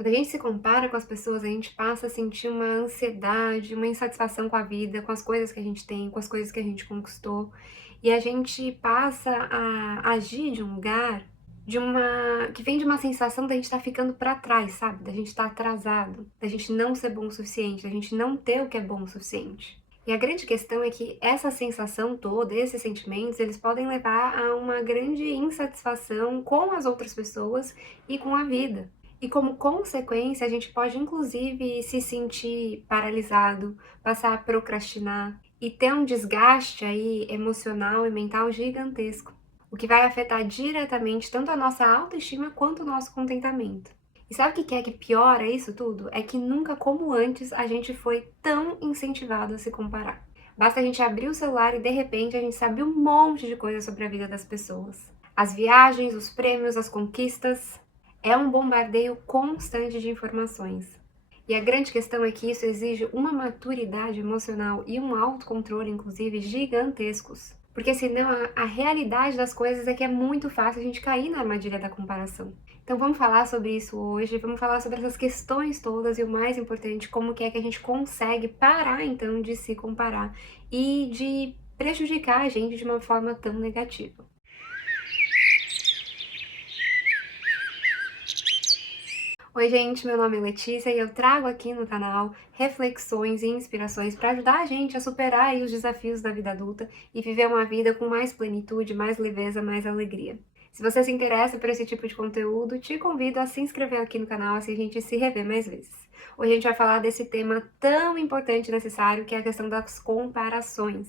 Quando a gente se compara com as pessoas, a gente passa a sentir uma ansiedade, uma insatisfação com a vida, com as coisas que a gente tem, com as coisas que a gente conquistou. E a gente passa a agir de um lugar que vem de uma sensação da gente estar ficando para trás, sabe? Da gente estar atrasado, da gente não ser bom o suficiente, da gente não ter o que é bom o suficiente. E a grande questão é que essa sensação toda, esses sentimentos, eles podem levar a uma grande insatisfação com as outras pessoas e com a vida. E como consequência, a gente pode inclusive se sentir paralisado, passar a procrastinar e ter um desgaste aí emocional e mental gigantesco, o que vai afetar diretamente tanto a nossa autoestima quanto o nosso contentamento. E sabe o que é que piora isso tudo? É que nunca como antes a gente foi tão incentivado a se comparar. Basta a gente abrir o celular e de repente a gente sabe um monte de coisa sobre a vida das pessoas. As viagens, os prêmios, as conquistas. É um bombardeio constante de informações. E a grande questão é que isso exige uma maturidade emocional e um autocontrole, inclusive, gigantescos. Porque senão a realidade das coisas é que é muito fácil a gente cair na armadilha da comparação. Então vamos falar sobre isso hoje, vamos falar sobre essas questões todas e o mais importante, como que é que a gente consegue parar então de se comparar e de prejudicar a gente de uma forma tão negativa. Oi, gente, meu nome é Letícia e eu trago aqui no canal reflexões e inspirações para ajudar a gente a superar aí os desafios da vida adulta e viver uma vida com mais plenitude, mais leveza, mais alegria. Se você se interessa por esse tipo de conteúdo, te convido a se inscrever aqui no canal, assim a gente se rever mais vezes. Hoje a gente vai falar desse tema tão importante e necessário que é a questão das comparações.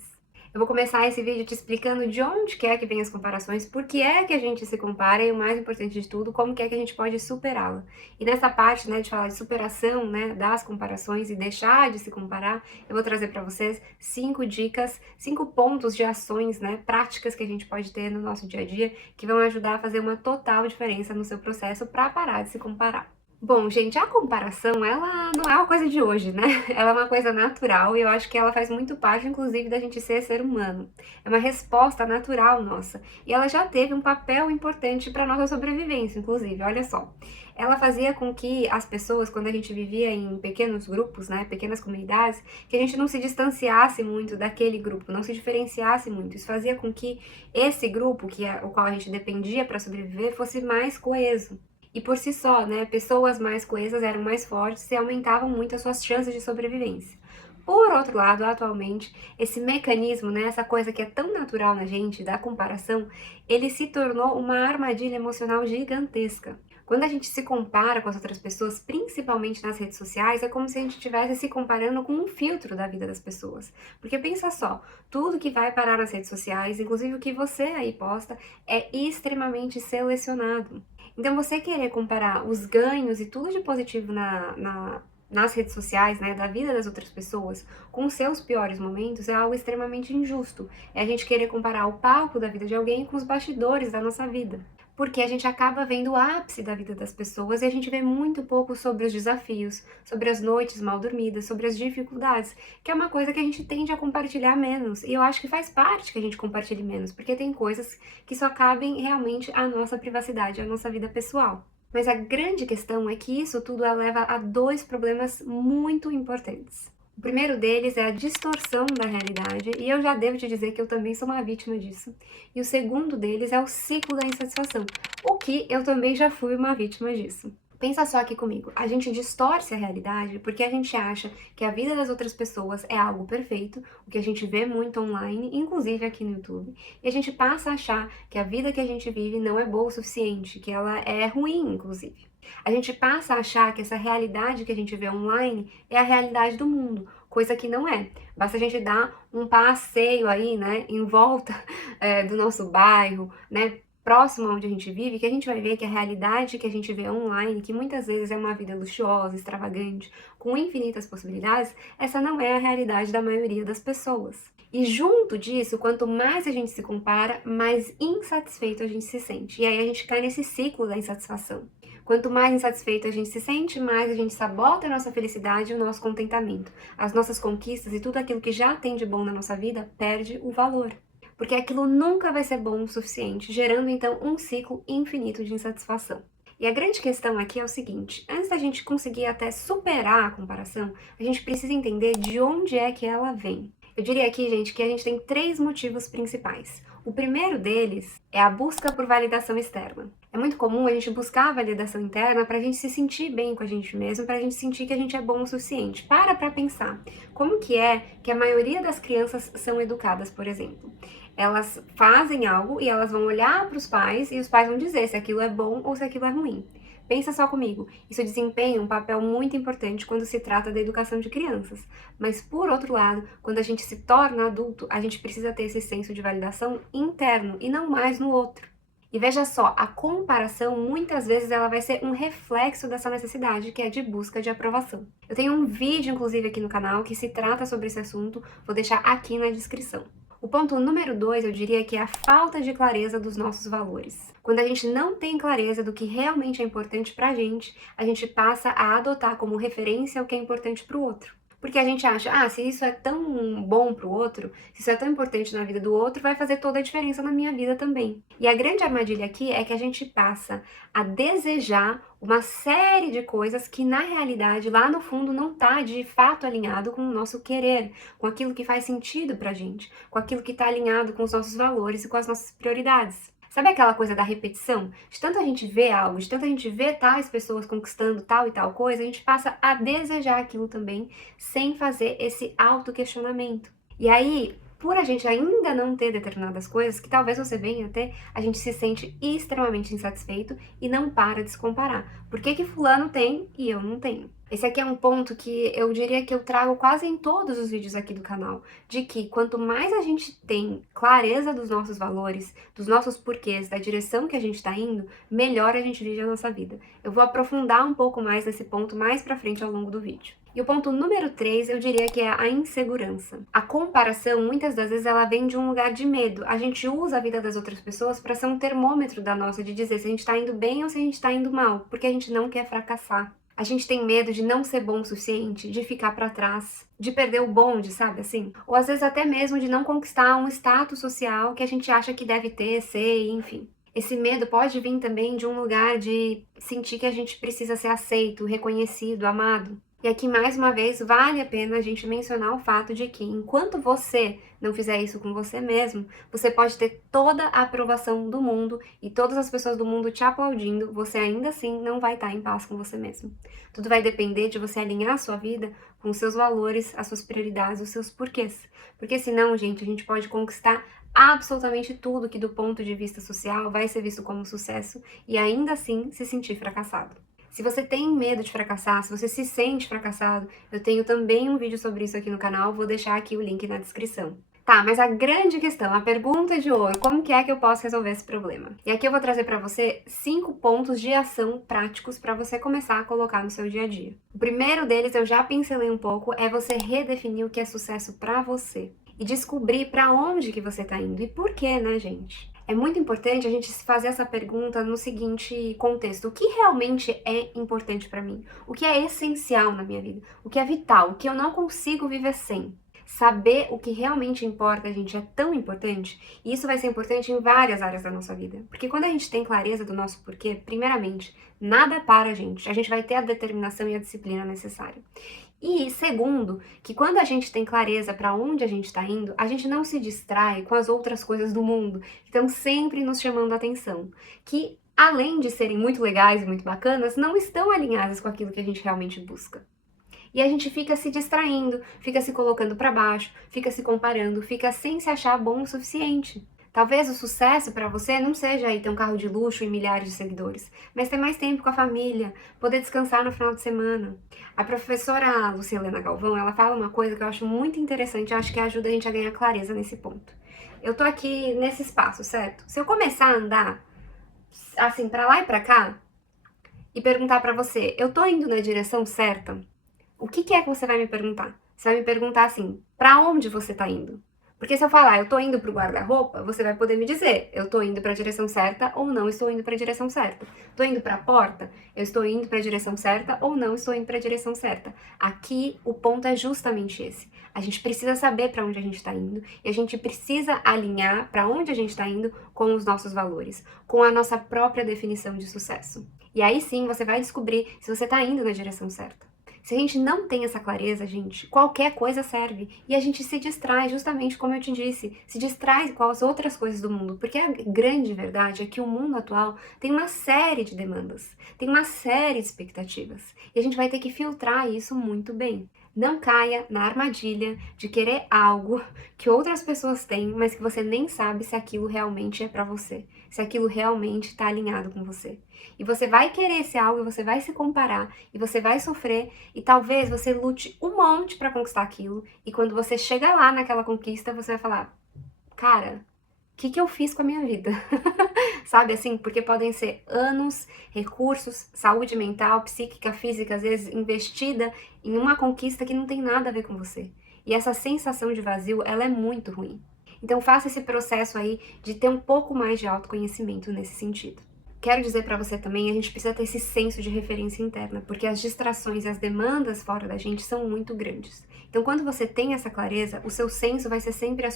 Eu vou começar esse vídeo te explicando de onde que é que vem as comparações, por que é que a gente se compara e o mais importante de tudo, como que é que a gente pode superá-la. E nessa parte, né, de falar de superação, né, das comparações e deixar de se comparar, eu vou trazer para vocês 5 dicas, 5 pontos de ações, né, práticas que a gente pode ter no nosso dia a dia, que vão ajudar a fazer uma total diferença no seu processo para parar de se comparar. Bom, gente, a comparação, ela não é uma coisa de hoje, né? Ela é uma coisa natural e eu acho que ela faz muito parte, inclusive, da gente ser humano. É uma resposta natural nossa. E ela já teve um papel importante para nossa sobrevivência, inclusive, olha só. Ela fazia com que as pessoas, quando a gente vivia em pequenos grupos, né, pequenas comunidades, que a gente não se distanciasse muito daquele grupo, não se diferenciasse muito. Isso fazia com que esse grupo, que é o qual a gente dependia para sobreviver, fosse mais coeso. E por si só, né, pessoas mais coesas eram mais fortes e aumentavam muito as suas chances de sobrevivência. Por outro lado, atualmente, esse mecanismo, né, essa coisa que é tão natural na gente, da comparação, ele se tornou uma armadilha emocional gigantesca. Quando a gente se compara com as outras pessoas, principalmente nas redes sociais, é como se a gente estivesse se comparando com um filtro da vida das pessoas. Porque pensa só, tudo que vai parar nas redes sociais, inclusive o que você aí posta, é extremamente selecionado. Então, você querer comparar os ganhos e tudo de positivo nas redes sociais, né, da vida das outras pessoas, com os seus piores momentos, é algo extremamente injusto. É a gente querer comparar o palco da vida de alguém com os bastidores da nossa vida. Porque a gente acaba vendo o ápice da vida das pessoas e a gente vê muito pouco sobre os desafios, sobre as noites mal dormidas, sobre as dificuldades, que é uma coisa que a gente tende a compartilhar menos. E eu acho que faz parte que a gente compartilhe menos, porque tem coisas que só cabem realmente à nossa privacidade, à nossa vida pessoal. Mas a grande questão é que isso tudo leva a dois problemas muito importantes. O primeiro deles é a distorção da realidade, e eu já devo te dizer que eu também sou uma vítima disso. E o segundo deles é o ciclo da insatisfação, o que eu também já fui uma vítima disso. Pensa só aqui comigo, a gente distorce a realidade porque a gente acha que a vida das outras pessoas é algo perfeito, o que a gente vê muito online, inclusive aqui no YouTube, e a gente passa a achar que a vida que a gente vive não é boa o suficiente, que ela é ruim, inclusive. A gente passa a achar que essa realidade que a gente vê online é a realidade do mundo, coisa que não é. Basta a gente dar um passeio aí, né, em volta do nosso bairro, né, próximo onde a gente vive, que a gente vai ver que a realidade que a gente vê online, que muitas vezes é uma vida luxuosa, extravagante, com infinitas possibilidades, essa não é a realidade da maioria das pessoas. E junto disso, quanto mais a gente se compara, mais insatisfeito a gente se sente. E aí a gente cai nesse ciclo da insatisfação. Quanto mais insatisfeito a gente se sente, mais a gente sabota a nossa felicidade e o nosso contentamento. As nossas conquistas e tudo aquilo que já tem de bom na nossa vida perde o valor. Porque aquilo nunca vai ser bom o suficiente, gerando então um ciclo infinito de insatisfação. E a grande questão aqui é o seguinte: antes da gente conseguir até superar a comparação, a gente precisa entender de onde é que ela vem. Eu diria aqui, gente, que a gente tem três motivos principais. O primeiro deles é a busca por validação externa. É muito comum a gente buscar a validação interna para a gente se sentir bem com a gente mesmo, para a gente sentir que a gente é bom o suficiente. Para pensar. Como que é que a maioria das crianças são educadas, por exemplo? Elas fazem algo e elas vão olhar para os pais e os pais vão dizer se aquilo é bom ou se aquilo é ruim. Pensa só comigo, isso desempenha um papel muito importante quando se trata da educação de crianças. Mas, por outro lado, quando a gente se torna adulto, a gente precisa ter esse senso de validação interno e não mais no outro. E veja só, a comparação muitas vezes ela vai ser um reflexo dessa necessidade que é de busca de aprovação. Eu tenho um vídeo, inclusive, aqui no canal que se trata sobre esse assunto, vou deixar aqui na descrição. O ponto número 2, eu diria que é a falta de clareza dos nossos valores. Quando a gente não tem clareza do que realmente é importante pra gente, a gente passa a adotar como referência o que é importante pro outro. Porque a gente acha, se isso é tão bom pro outro, se isso é tão importante na vida do outro, vai fazer toda a diferença na minha vida também. E a grande armadilha aqui é que a gente passa a desejar uma série de coisas que na realidade, lá no fundo, não tá de fato alinhado com o nosso querer, com aquilo que faz sentido pra gente, com aquilo que tá alinhado com os nossos valores e com as nossas prioridades. Sabe aquela coisa da repetição? De tanto a gente vê algo, de tanto a gente vê tais pessoas conquistando tal e tal coisa, a gente passa a desejar aquilo também, sem fazer esse autoquestionamento. E aí, por a gente ainda não ter determinadas coisas, que talvez você venha a ter, a gente se sente extremamente insatisfeito e não para de se comparar. Por que que fulano tem e eu não tenho? Esse aqui é um ponto que eu diria que eu trago quase em todos os vídeos aqui do canal, de que quanto mais a gente tem clareza dos nossos valores, dos nossos porquês, da direção que a gente está indo, melhor a gente vive a nossa vida. Eu vou aprofundar um pouco mais nesse ponto mais pra frente ao longo do vídeo. E o ponto número 3, eu diria que é a insegurança. A comparação, muitas das vezes, ela vem de um lugar de medo. A gente usa a vida das outras pessoas para ser um termômetro da nossa, de dizer se a gente tá indo bem ou se a gente tá indo mal, porque a gente não quer fracassar. A gente tem medo de não ser bom o suficiente, de ficar para trás, de perder o bonde, sabe assim? Ou às vezes até mesmo de não conquistar um status social que a gente acha que deve ter, ser, enfim. Esse medo pode vir também de um lugar de sentir que a gente precisa ser aceito, reconhecido, amado. E aqui, mais uma vez, vale a pena a gente mencionar o fato de que, enquanto você não fizer isso com você mesmo, você pode ter toda a aprovação do mundo e todas as pessoas do mundo te aplaudindo, você ainda assim não vai estar em paz com você mesmo. Tudo vai depender de você alinhar a sua vida com os seus valores, as suas prioridades, os seus porquês. Porque senão, gente, a gente pode conquistar absolutamente tudo que do ponto de vista social vai ser visto como sucesso e ainda assim se sentir fracassado. Se você tem medo de fracassar, se você se sente fracassado, eu tenho também um vídeo sobre isso aqui no canal, vou deixar aqui o link na descrição. Tá, mas a grande questão, a pergunta de ouro, como que é que eu posso resolver esse problema? E aqui eu vou trazer pra você 5 pontos de ação práticos pra você começar a colocar no seu dia a dia. O primeiro deles, eu já pincelei um pouco, é você redefinir o que é sucesso pra você. E descobrir pra onde que você tá indo e por quê, né, gente? É muito importante a gente se fazer essa pergunta no seguinte contexto: o que realmente é importante para mim? O que é essencial na minha vida? O que é vital? O que eu não consigo viver sem? Saber o que realmente importa, gente, é tão importante, e isso vai ser importante em várias áreas da nossa vida. Porque quando a gente tem clareza do nosso porquê, primeiramente, nada para a gente vai ter a determinação e a disciplina necessária. E segundo, que quando a gente tem clareza para onde a gente está indo, a gente não se distrai com as outras coisas do mundo que estão sempre nos chamando a atenção, que além de serem muito legais e muito bacanas, não estão alinhadas com aquilo que a gente realmente busca. E a gente fica se distraindo, fica se colocando para baixo, fica se comparando, fica sem se achar bom o suficiente. Talvez o sucesso para você não seja aí ter um carro de luxo e milhares de seguidores, mas ter mais tempo com a família, poder descansar no final de semana. A professora Luciana Galvão, ela fala uma coisa que eu acho muito interessante, eu acho que ajuda a gente a ganhar clareza nesse ponto. Eu tô aqui nesse espaço, certo? Se eu começar a andar assim para lá e para cá e perguntar para você, eu tô indo na direção certa? O que é que você vai me perguntar? Você vai me perguntar assim, para onde você tá indo? Porque se eu falar, eu tô indo pro guarda-roupa, você vai poder me dizer, eu tô indo pra direção certa ou não estou indo pra direção certa. Tô indo pra porta, eu estou indo pra direção certa ou não estou indo pra direção certa. Aqui, o ponto é justamente esse. A gente precisa saber para onde a gente está indo e a gente precisa alinhar para onde a gente está indo com os nossos valores, com a nossa própria definição de sucesso. E aí sim você vai descobrir se você está indo na direção certa. Se a gente não tem essa clareza, gente, qualquer coisa serve. E a gente se distrai, justamente como eu te disse, se distrai com as outras coisas do mundo. Porque a grande verdade é que o mundo atual tem uma série de demandas, tem uma série de expectativas. E a gente vai ter que filtrar isso muito bem. Não caia na armadilha de querer algo que outras pessoas têm, mas que você nem sabe se aquilo realmente é para você, se aquilo realmente está alinhado com você. E você vai querer esse algo, e você vai se comparar, e você vai sofrer, e talvez você lute um monte para conquistar aquilo, e quando você chega lá naquela conquista, você vai falar: cara, o que eu fiz com a minha vida? Sabe assim? Porque podem ser anos, recursos, saúde mental, psíquica, física, às vezes investida em uma conquista que não tem nada a ver com você. E essa sensação de vazio, ela é muito ruim. Então faça esse processo aí de ter um pouco mais de autoconhecimento nesse sentido. Quero dizer para você também, a gente precisa ter esse senso de referência interna, porque as distrações e as demandas fora da gente são muito grandes. Então, quando você tem essa clareza, o seu senso vai ser sempre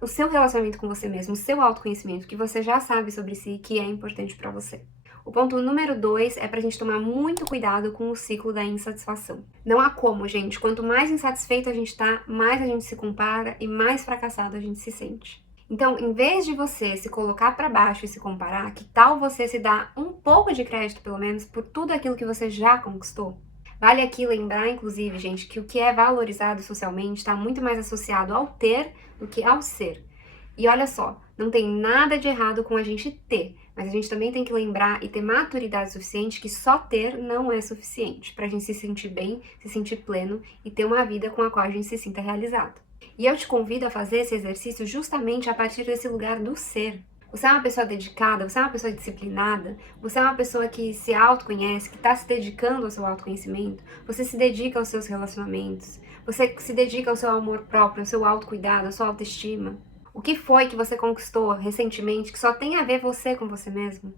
o seu relacionamento com você mesmo, o seu autoconhecimento, que você já sabe sobre si, que é importante para você. O ponto número 2 é pra gente tomar muito cuidado com o ciclo da insatisfação. Não há como, gente. Quanto mais insatisfeito a gente tá, mais a gente se compara e mais fracassado a gente se sente. Então, em vez de você se colocar para baixo e se comparar, que tal você se dar um pouco de crédito, pelo menos, por tudo aquilo que você já conquistou? Vale aqui lembrar, inclusive, gente, que o que é valorizado socialmente está muito mais associado ao ter do que ao ser. E olha só, não tem nada de errado com a gente ter, mas a gente também tem que lembrar e ter maturidade suficiente que só ter não é suficiente para a gente se sentir bem, se sentir pleno e ter uma vida com a qual a gente se sinta realizado. E eu te convido a fazer esse exercício justamente a partir desse lugar do ser. Você é uma pessoa dedicada, você é uma pessoa disciplinada, você é uma pessoa que se autoconhece, que está se dedicando ao seu autoconhecimento, você se dedica aos seus relacionamentos, você se dedica ao seu amor próprio, ao seu autocuidado, à sua autoestima. O que foi que você conquistou recentemente que só tem a ver você com você mesmo?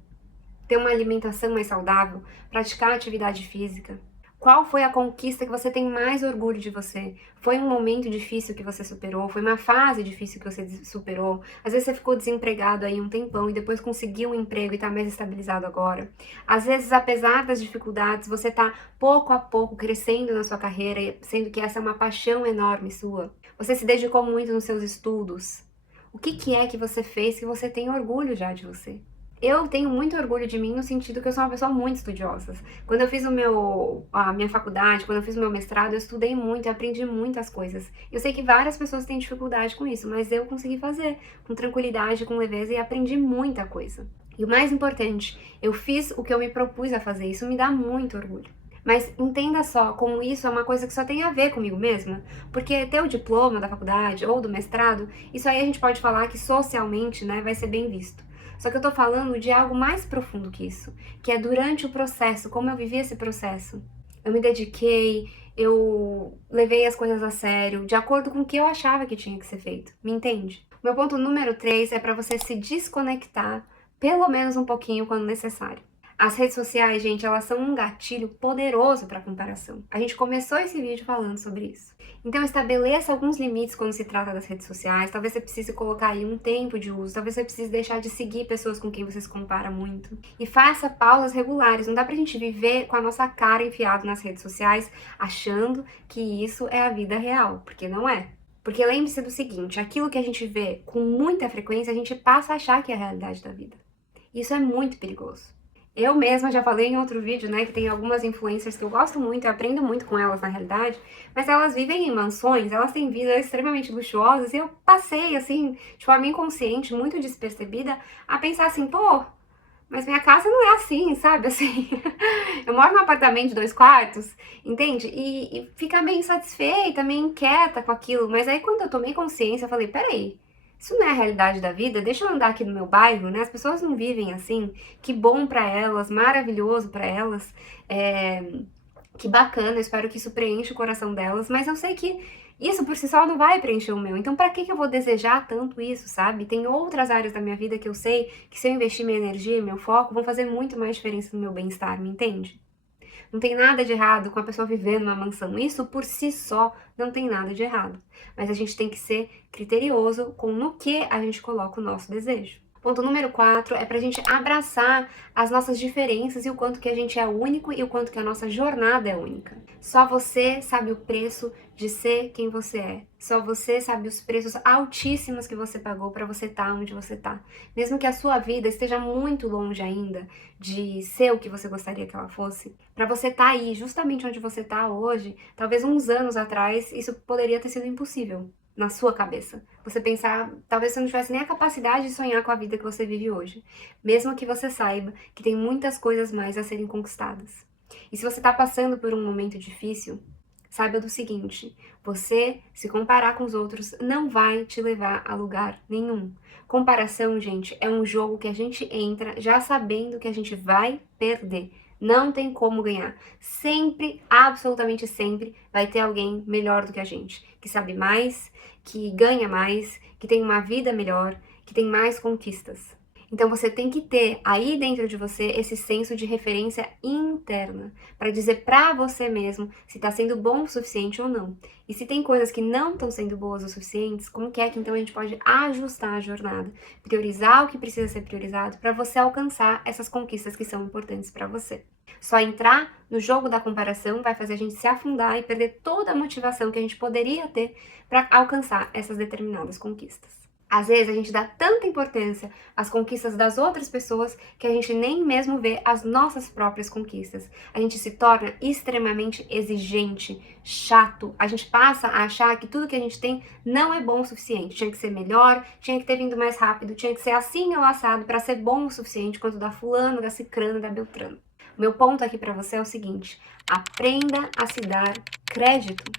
Ter uma alimentação mais saudável, praticar atividade física. Qual foi a conquista que você tem mais orgulho de você? Foi um momento difícil que você superou? Foi uma fase difícil que você superou? Às vezes você ficou desempregado aí um tempão e depois conseguiu um emprego e está mais estabilizado agora. Às vezes, apesar das dificuldades, você está pouco a pouco crescendo na sua carreira, sendo que essa é uma paixão enorme sua. Você se dedicou muito nos seus estudos. O que é que você fez que você tem orgulho já de você? Eu tenho muito orgulho de mim no sentido que eu sou uma pessoa muito estudiosa. Quando eu fiz a minha faculdade, quando eu fiz o meu mestrado, eu estudei muito, eu aprendi muitas coisas. Eu sei que várias pessoas têm dificuldade com isso, mas eu consegui fazer com tranquilidade, com leveza e aprendi muita coisa. E o mais importante, eu fiz o que eu me propus a fazer, isso me dá muito orgulho. Mas entenda só, como isso é uma coisa que só tem a ver comigo mesma, porque ter o diploma da faculdade ou do mestrado, isso aí a gente pode falar que socialmente, né, vai ser bem visto. Só que eu tô falando de algo mais profundo que isso, que é durante o processo, como eu vivi esse processo. Eu me dediquei, eu levei as coisas a sério, de acordo com o que eu achava que tinha que ser feito, me entende? Meu ponto número 3 é para você se desconectar, pelo menos um pouquinho quando necessário. As redes sociais, gente, elas são um gatilho poderoso para comparação. A gente começou esse vídeo falando sobre isso. Então estabeleça alguns limites quando se trata das redes sociais. Talvez você precise colocar aí um tempo de uso, talvez você precise deixar de seguir pessoas com quem você se compara muito. E faça pausas regulares. Não dá pra gente viver com a nossa cara enfiada nas redes sociais, achando que isso é a vida real, porque não é. Porque lembre-se do seguinte, aquilo que a gente vê com muita frequência, a gente passa a achar que é a realidade da vida. Isso é muito perigoso. Eu mesma já falei em outro vídeo, né, que tem algumas influencers que eu gosto muito, eu aprendo muito com elas na realidade, mas elas vivem em mansões, elas têm vidas extremamente luxuosas, e eu passei, assim, de forma inconsciente, muito despercebida, a pensar assim, pô, mas minha casa não é assim, sabe, assim, eu moro num apartamento de 2 quartos, entende? E fica meio insatisfeita, meio inquieta com aquilo, mas aí quando eu tomei consciência, eu falei, peraí, isso não é a realidade da vida? Deixa eu andar aqui no meu bairro, né? As pessoas não vivem assim. Que bom pra elas, maravilhoso pra elas. Que bacana, eu espero que isso preencha o coração delas, mas eu sei que isso por si só não vai preencher o meu. Então, pra que que eu vou desejar tanto isso, sabe? Tem outras áreas da minha vida que eu sei que se eu investir minha energia e meu foco, vão fazer muito mais diferença no meu bem-estar, me entende? Não tem nada de errado com a pessoa viver numa mansão. Isso por si só não tem nada de errado. Mas a gente tem que ser criterioso com no que a gente coloca o nosso desejo. Ponto número 4 é pra gente abraçar as nossas diferenças e o quanto que a gente é único e o quanto que a nossa jornada é única. Só você sabe o preço de ser quem você é. Só você sabe os preços altíssimos que você pagou pra você estar onde você tá. Mesmo que a sua vida esteja muito longe ainda de ser o que você gostaria que ela fosse, pra você estar aí, justamente onde você tá hoje, talvez uns anos atrás, isso poderia ter sido impossível na sua cabeça. Você pensar, talvez você não tivesse nem a capacidade de sonhar com a vida que você vive hoje, mesmo que você saiba que tem muitas coisas mais a serem conquistadas. E se você está passando por um momento difícil, saiba do seguinte: você se comparar com os outros não vai te levar a lugar nenhum. Comparação, gente, é um jogo que a gente entra já sabendo que a gente vai perder. Não tem como ganhar. Sempre, absolutamente sempre, vai ter alguém melhor do que a gente, que sabe mais, que ganha mais, que tem uma vida melhor, que tem mais conquistas. Então você tem que ter aí dentro de você esse senso de referência interna, para dizer para você mesmo se está sendo bom o suficiente ou não. E se tem coisas que não estão sendo boas o suficientes, como que é que então a gente pode ajustar a jornada, priorizar o que precisa ser priorizado para você alcançar essas conquistas que são importantes para você. Só entrar no jogo da comparação vai fazer a gente se afundar e perder toda a motivação que a gente poderia ter para alcançar essas determinadas conquistas. Às vezes a gente dá tanta importância às conquistas das outras pessoas que a gente nem mesmo vê as nossas próprias conquistas. A gente se torna extremamente exigente, chato. A gente passa a achar que tudo que a gente tem não é bom o suficiente. Tinha que ser melhor, tinha que ter vindo mais rápido, tinha que ser assim ou assado para ser bom o suficiente quanto da fulano, da cicrana, da beltrano. O meu ponto aqui para você é o seguinte: aprenda a se dar crédito.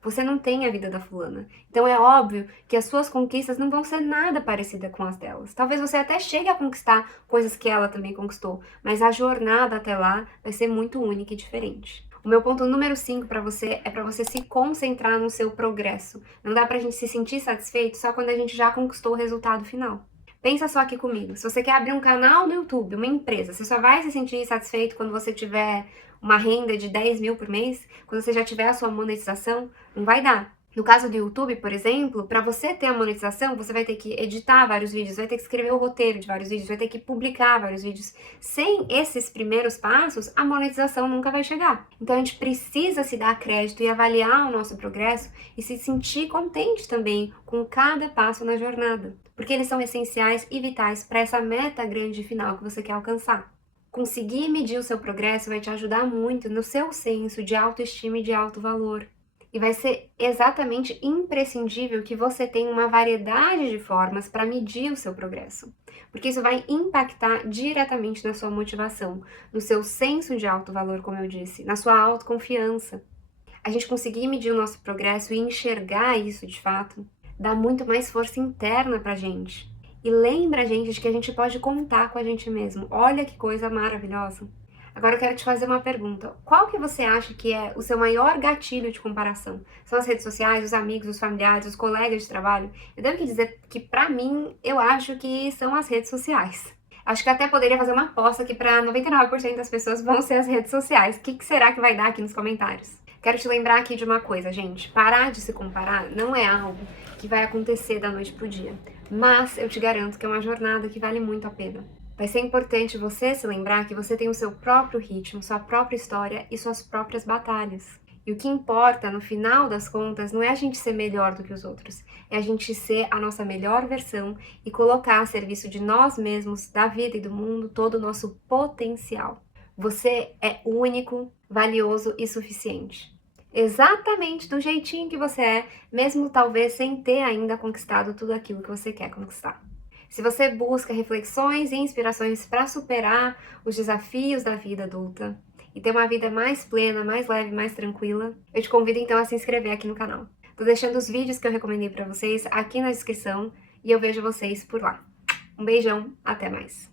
Você não tem a vida da fulana. Então é óbvio que as suas conquistas não vão ser nada parecidas com as delas. Talvez você até chegue a conquistar coisas que ela também conquistou, mas a jornada até lá vai ser muito única e diferente. O meu ponto número 5 para você é para você se concentrar no seu progresso. Não dá pra gente se sentir satisfeito só quando a gente já conquistou o resultado final. Pensa só aqui comigo, se você quer abrir um canal no YouTube, uma empresa, você só vai se sentir satisfeito quando você tiver uma renda de 10 mil por mês, quando você já tiver a sua monetização, não vai dar. No caso do YouTube, por exemplo, para você ter a monetização, você vai ter que editar vários vídeos, vai ter que escrever o roteiro de vários vídeos, vai ter que publicar vários vídeos. Sem esses primeiros passos, a monetização nunca vai chegar. Então a gente precisa se dar crédito e avaliar o nosso progresso e se sentir contente também com cada passo na jornada, porque eles são essenciais e vitais para essa meta grande final que você quer alcançar. Conseguir medir o seu progresso vai te ajudar muito no seu senso de autoestima e de alto valor. E vai ser exatamente imprescindível que você tenha uma variedade de formas para medir o seu progresso, porque isso vai impactar diretamente na sua motivação, no seu senso de alto valor, como eu disse, na sua autoconfiança. A gente conseguir medir o nosso progresso e enxergar isso de fato, dá muito mais força interna pra gente. E lembra a gente de que a gente pode contar com a gente mesmo. Olha que coisa maravilhosa. Agora eu quero te fazer uma pergunta. Qual que você acha que é o seu maior gatilho de comparação? São as redes sociais, os amigos, os familiares, os colegas de trabalho? Eu devo dizer que pra mim, eu acho que são as redes sociais. Acho que até poderia fazer uma aposta que para 99% das pessoas vão ser as redes sociais. O que será que vai dar aqui nos comentários? Quero te lembrar aqui de uma coisa, gente. Parar de se comparar não é algo que vai acontecer da noite pro dia. Mas eu te garanto que é uma jornada que vale muito a pena. Vai ser importante você se lembrar que você tem o seu próprio ritmo, sua própria história e suas próprias batalhas. E o que importa, no final das contas, não é a gente ser melhor do que os outros, é a gente ser a nossa melhor versão e colocar a serviço de nós mesmos, da vida e do mundo, todo o nosso potencial. Você é único, valioso e suficiente. Exatamente do jeitinho que você é, mesmo talvez sem ter ainda conquistado tudo aquilo que você quer conquistar. Se você busca reflexões e inspirações para superar os desafios da vida adulta e ter uma vida mais plena, mais leve, mais tranquila, eu te convido então a se inscrever aqui no canal. Tô deixando os vídeos que eu recomendei para vocês aqui na descrição e eu vejo vocês por lá. Um beijão, até mais!